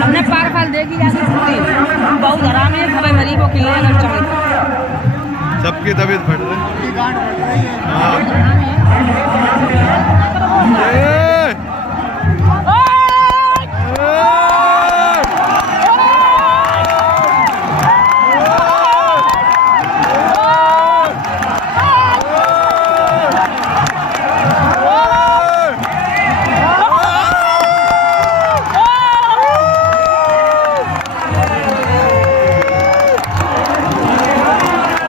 हमने पार फाल देखी जाती बहुत हराम है खबर मरी को किले अगर चढ़ सबकी तबीयत फट रही है।